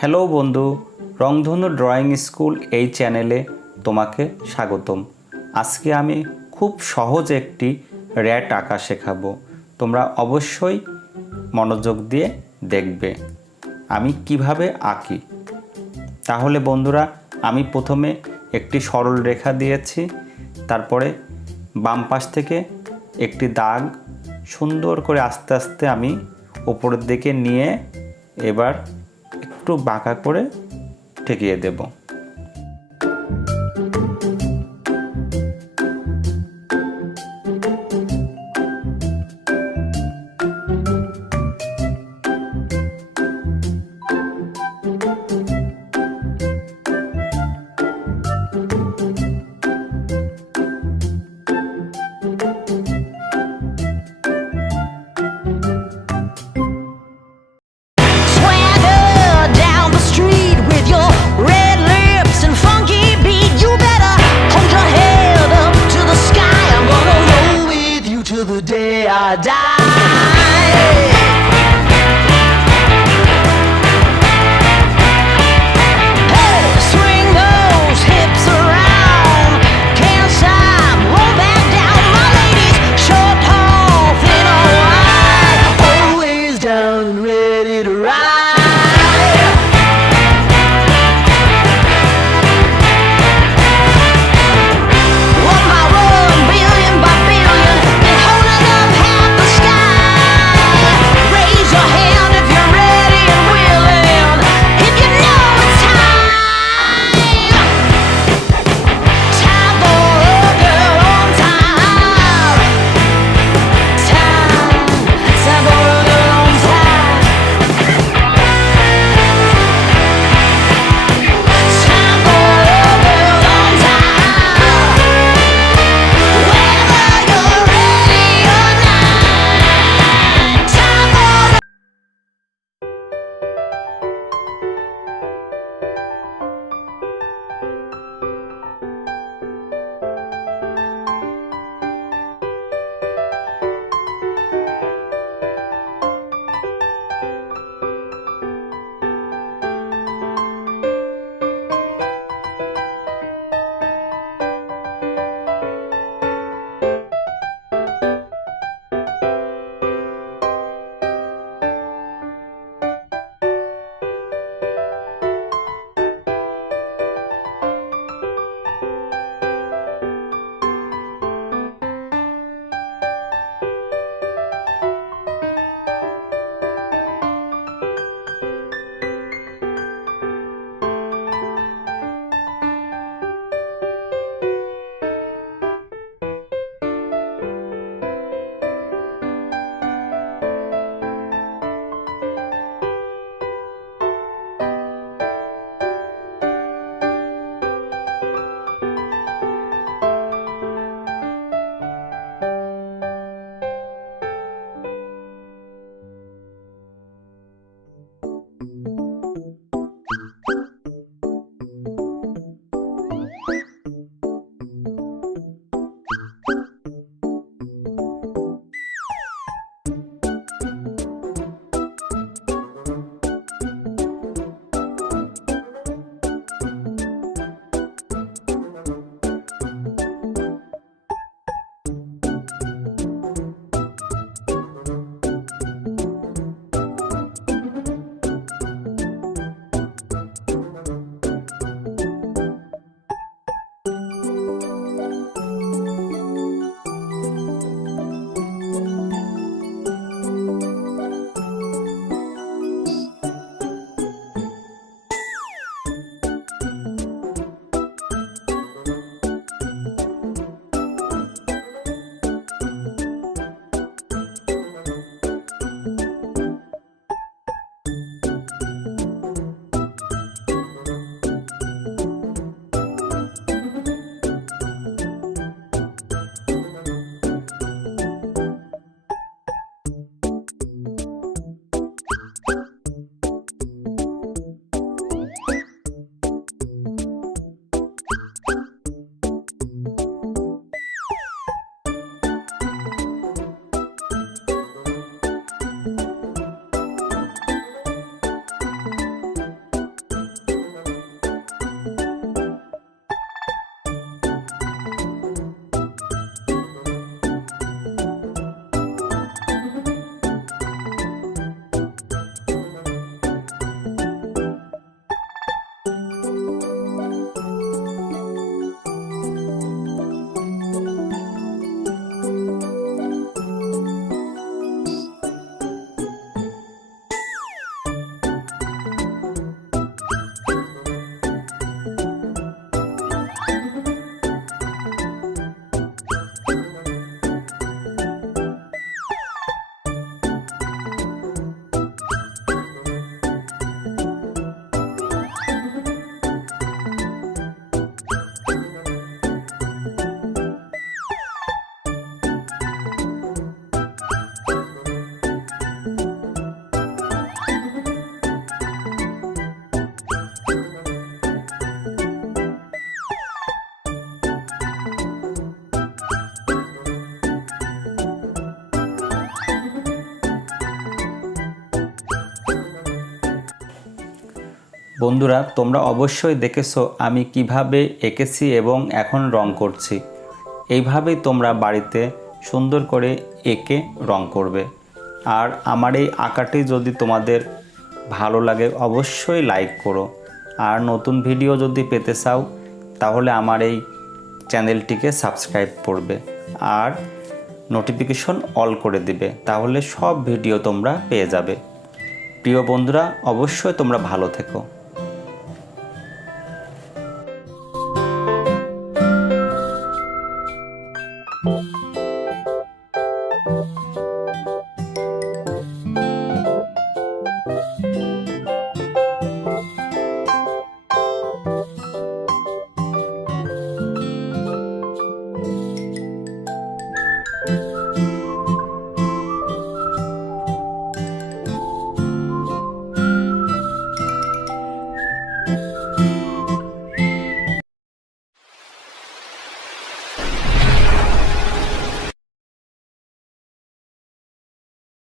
Hello বন্ধু, রংধনু drawing school এই চ্যানেলে তোমাকে স্বাগতম। আজকে আমি খুব সহজ একটি র্যাট আঁকা শেখাবো। তোমরা অবশ্যই মনোযোগ দিয়ে দেখবে আমি কিভাবে আঁকি। তাহলে বন্ধুরা, আমি প্রথমে একটি সরল রেখা দিয়েছি, তারপরে বাম পাশ থেকে একটি দাগ সুন্দর করে আস্তে আস্তে আমি উপরের দিকে নিয়ে এবার একটু বাঁকা করে ঠেকিয়ে দেব। The day I die. Hey, swing those hips around. Can't stop, roll back down. My ladies, short, tall, thin or wide, always down and ready to ride. One by one, billion by billion, they're holding up half the sky. বন্ধুরা তোমরা অবশ্যই দেখেছো আমি কিভাবে এঁকেছি এবং এখন রং করছি। এইভাবেই তোমরা বাড়িতে সুন্দর করে এঁকে রং করবে। আর আমার এই আঁকাটি যদি তোমাদের ভালো লাগে অবশ্যই লাইক করো। আর নতুন ভিডিও যদি পেতে চাও তাহলে আমার এই চ্যানেলটিকে সাবস্ক্রাইব করবে আর নোটিফিকেশন অল করে দিবে, তাহলে সব ভিডিও তোমরা পেয়ে যাবে। প্রিয় বন্ধুরা অবশ্যই তোমরা ভালো থেকো।